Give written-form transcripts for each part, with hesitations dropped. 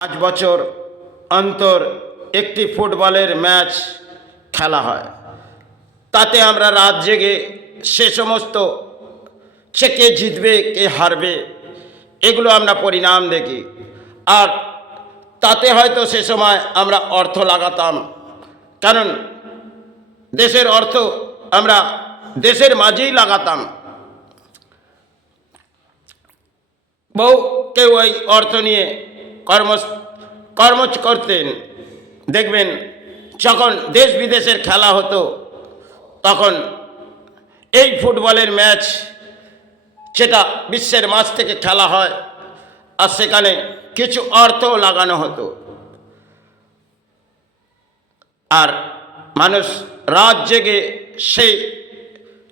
5 বছর অন্তর একটি ফুটবলের ম্যাচ খেলা হয়। তাতে আমরা রাত জেগে সে সমস্ত কে জিতবে কে হারবে এগুলো আমরা পরিণাম দেখি। আর তাতে হয়তো সে সময় আমরা অর্থ লাগাতাম, কারণ দেশের অর্থ আমরা দেশের মাঝেই লাগাতাম। কেউ ওই অর্থ নিয়ে কর্ম করতেন। দেখবেন যখন দেশ বিদেশের খেলা হতো তখন এই ফুটবলের ম্যাচ যেটা বিশ্বের মাঝ থেকে খেলা হয়, আর সেখানে কিছু অর্থ লাগানো হতো, আর মানুষ রাত জেগে সেই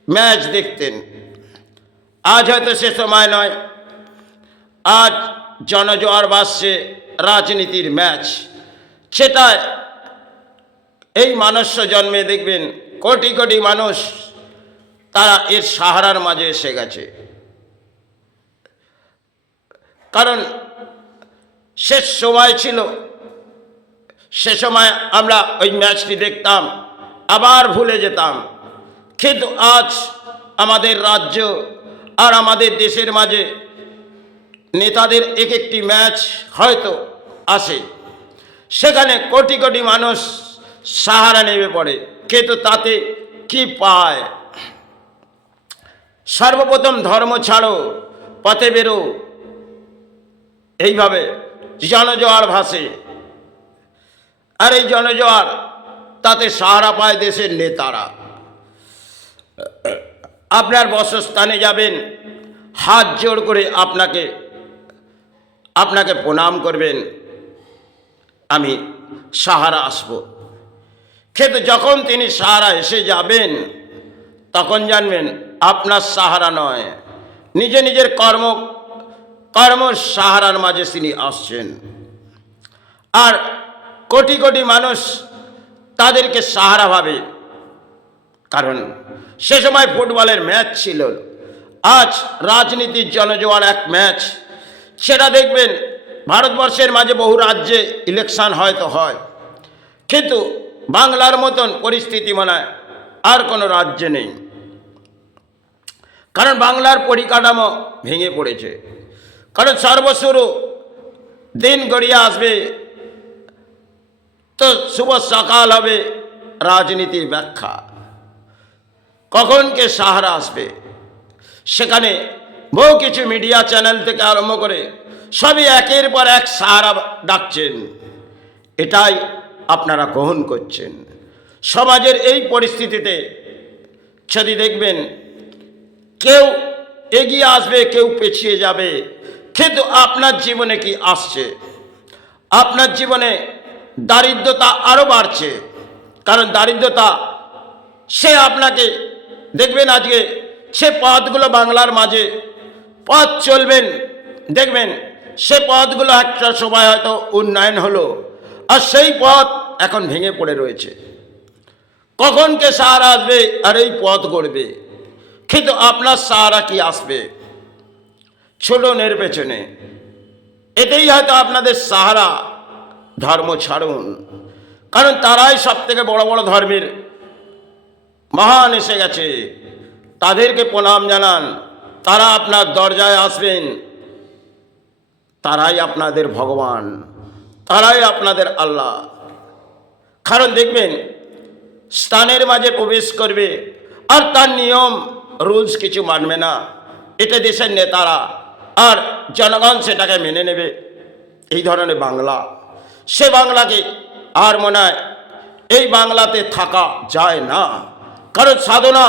ম্যাচ দেখতেন। আজ হয়তো সে সময় নয়, আজ জনজোয়ার ভাসছে রাজনীতির ম্যাচ, সেটায় এই মনুষ্য জন্মে দেখবেন কোটি কোটি মানুষ তারা এর সাহারার মাঝে এসে গেছে। কারণ শেষ সময় ছিল, সে সময় আমরা ওই ম্যাচটি দেখতাম আবার ভুলে যেতাম। কিন্তু আজ আমাদের রাজ্য আর আমাদের দেশের মাঝে নেতাদের এক একটি ম্যাচ হয়তো আসে, সেখানে কোটি কোটি মানুষ সাহারা নেমে পড়ে, কিন্তু তাতে কি পায়? সর্বপ্রথম ধর্ম ছাড়ো, পথে বেরো, এইভাবে জনজোয়ার ভাসে। আর এই জনজোয়ার তাতে সাহারা পায় দেশের নেতারা। আপনার বাসস্থানে যাবেন, হাত জোড় করে আপনাকে প্রণাম করবেন, আমি সাহারা আসব। কিন্তু যখন তিনি সাহারা এসে যাবেন তখন জানবেন আপনার সাহারা নয়, নিজের কর্ম সাহারার মাঝে তিনি আসছেন। আর কোটি কোটি মানুষ তাদেরকে সাহারা ভাবে, কারণ সে সময় ফুটবলের ম্যাচ ছিল। আজ রাজনীতির জনজোয়ার এক ম্যাচ, সেটা দেখবেন ভারতবর্ষের মাঝে বহু রাজ্যে ইলেকশন হয়তো হয়, কিন্তু বাংলার মতন পরিস্থিতি মনে হয় আর কোনো রাজ্যে নেই। কারণ বাংলার পরিকাঠামো ভেঙে পড়েছে। কারণ সর্বশুরু দিন গড়িয়ে আসবে তো শুভ সকাল হবে রাজনীতির ব্যাখ্যা, কখন কে সাহারা আসবে। সেখানে বহু কিছু মিডিয়া চ্যানেল থেকে আরম্ভ করে সবই একের পর এক সাহারা ডাকছেন, এটাই আপনারা গ্রহণ করছেন। সমাজের এই পরিস্থিতিতে যদি দেখবেন কেউ এগিয়ে আসবে, কেউ পিছিয়ে যাবে, কিন্তু আপনার জীবনে কি আসছে? আপনার জীবনে দারিদ্রতা আরও বাড়ছে। কারণ দারিদ্রতা সে আপনাকে দেখবেন আজকে সে পথগুলো বাংলার মাঝে পথ চলবেন, দেখবেন সে পথগুলো একটা সময় হয়তো উন্নয়ন হলো, আর সেই পথ এখন ভেঙে পড়ে রয়েছে। কখন কে সাহারা আসবে আর এই পথ গড়বে, কিন্তু আপনার সাহারা কি আসবে? ছুটুন এর পেছনে, এতেই হয়তো আপনাদের সাহারা। ধর্ম ছাড়ুন, কারণ তারাই সব থেকে বড় বড় ধর্মের মহান এসে গেছে, তাদেরকে প্রণাম জানান। তারা আপনার দরজায় আসবেন, তারাই আপনাদের ভগবান, তারাই আপনাদের আল্লাহ। কারণ দেখবেন স্থানের মাঝে প্রবেশ করবে আর তার নিয়ম রুলস কিছু মানবে না, এটা দেশের নেতারা, আর জনগণ সেটাকে মেনে নেবে। এই ধরনের বাংলা, সে বাংলাকে আর মনে হয় এই বাংলাতে থাকা যায় না। কারণ সাধনা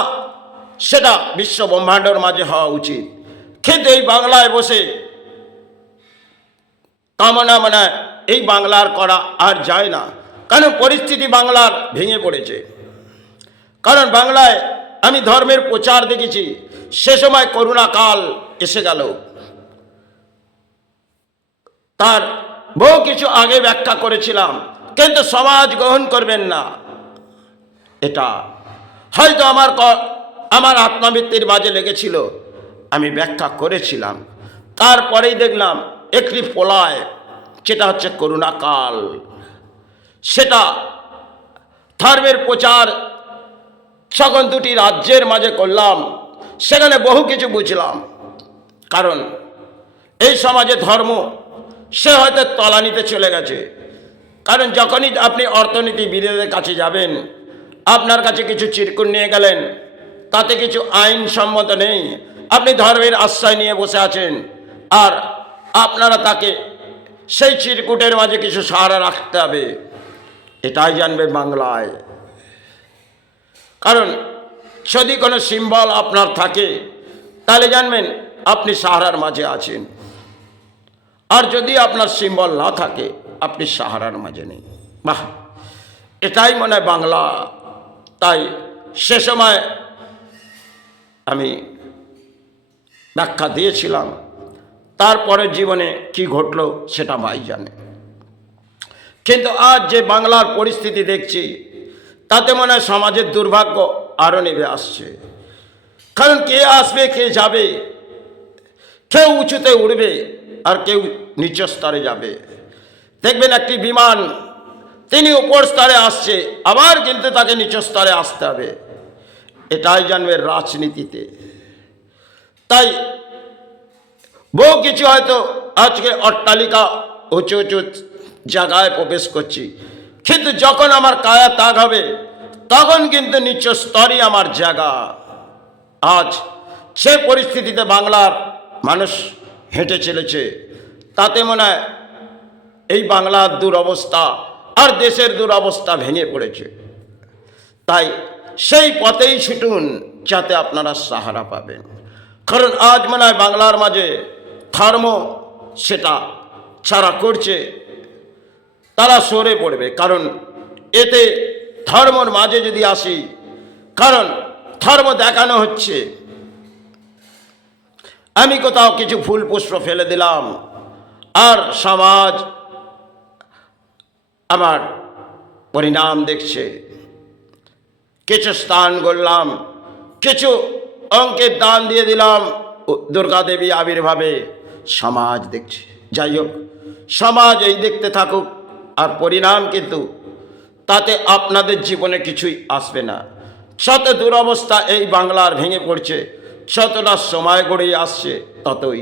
সেটা বিশ্ব ব্রহ্মাণ্ডের মাঝে হওয়া উচিত, কিন্তু এই বাংলায় বসে কামনা মনে হয় এই বাংলার করা আর যায় না। কারণ পরিস্থিতি বাংলার ভেঙে পড়েছে। কারণ বাংলায় আমি ধর্মের প্রচার দেখেছি, সে সময় করোনা কাল এসে গেল, তার বহু কিছু আগে ব্যাখ্যা করেছিলাম, কিন্তু সমাজ গ্রহণ করবেন না। এটা হয়তো আমার আত্মবৃত্তির মাঝে লেগেছিল, আমি ব্যাখ্যা করেছিলাম। তারপরেই দেখলাম একটি প্রলয় যেটা হচ্ছে করোনা কাল, সেটা ধর্মের প্রচার যখন দুটি রাজ্যের মাঝে করলাম, সেখানে বহু কিছু বুঝলাম। কারণ এই সমাজে ধর্ম সে হয়তো তলানিতে চলে গেছে। কারণ যখনই আপনি অর্থনীতিবিদদের কাছে যাবেন, আপনার কাছে কিছু চিরকুট নিয়ে গেলেন, তাতে কিছু আইনসম্মত নেই, আপনি ধর্মের আশ্রয় নিয়ে বসে আছেন, আর আপনারা তাকে সেই চিরকুটের মাঝে কিছু সাহারা রাখতে হবে। এটাই জানবে বাংলায়। কারণ যদি কোনো সিম্বল আপনার থাকে, তাহলে জানবেন আপনি সাহারার মাঝে আছেন। আর যদি আপনার সিম্বল না থাকে, আপনি সাহারার মাঝে নেই। বাহ, এটাই মনে হয় বাংলা। তাই সে সময় আমি ব্যাখ্যা দিয়েছিলাম। তারপরে জীবনে কি ঘটলো সেটা ভাই জানে। কিন্তু আজ যে বাংলার পরিস্থিতি দেখছি, তাতে মনে হয় সমাজের দুর্ভাগ্য আরও নেমে আসছে। কারণ কে আসবে কে যাবে, কেউ উঁচুতে উঠবে আর কেউ নিচু স্তরে যাবে। দেখবেন একটি বিমান, তিনি উপর স্তরে আসছে, আবার কিন্তু তাকে নিচু স্তরে আসতে হবে। এটাই জানবে রাজনীতিতে। তাই বহু কিছু হয়তো আজকে অট্টালিকা উঁচু উঁচু জায়গায় প্রবেশ করছি, কিন্তু যখন আমার কায়া ত্যাগ হবে, তখন কিন্তু নিচু স্তরই আমার জায়গা। আজ সে পরিস্থিতিতে বাংলার মানুষ হেঁটে চলেছে, তাতে মনে হয় এই বাংলার দুরবস্থা আর দেশের দুরবস্থা ভেঙে পড়েছে। তাই সেই পথেই ছুটুন, যাতে আপনারা সাহারা পাবেন। কারণ আজ মনে হয় বাংলার মাঝে ধর্ম সেটা ছাড়া করছে, তারা সরে পড়বে। কারণ এতে ধর্মর মাঝে যদি আসি, কারণ ধর্ম দেখানো হচ্ছে, আমি কোথাও কিছু ফুল পুষ্প ফেলে দিলাম আর সমাজ আমার পরিণাম দেখছে। কিছু স্থান গড়লাম, কিছু অঙ্কের দান দিয়ে দিলাম দুর্গা দেবী আবির্ভাবে, সমাজ দেখছে। যাই হোক, সমাজ এই দেখতে থাকুক, আর পরিণাম কিন্তু তাতে আপনাদের জীবনে কিছুই আসবে না। যত দুরবস্থা এই বাংলার ভেঙে পড়ছে, যতটা সময় গড়িয়ে আসছে, ততই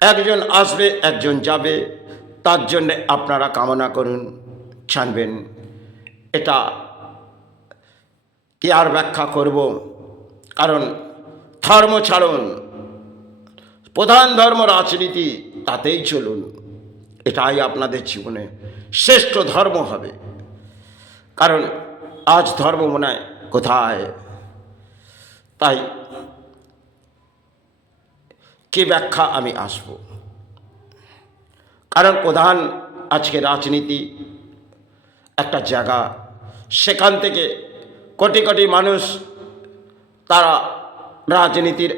একজন আসবে একজন যাবে। তার জন্যে আপনারা কামনা করুন, জানবেন। এটা কি আর ব্যাখ্যা করব? কারণ ধর্ম ছাড়ুন, প্রধান ধর্ম রাজনীতি, তাতেই চলুন। এটাই আপনাদের জীবনে শ্রেষ্ঠ ধর্ম হবে। কারণ আজ ধর্ম মনে হয় কোথায়? তাই কি ব্যাখ্যা আমি আসব? কারণ প্রধান আজকে রাজনীতি একটা জায়গা, সেখান থেকে কোটি কোটি মানুষ তারা রাজনীতির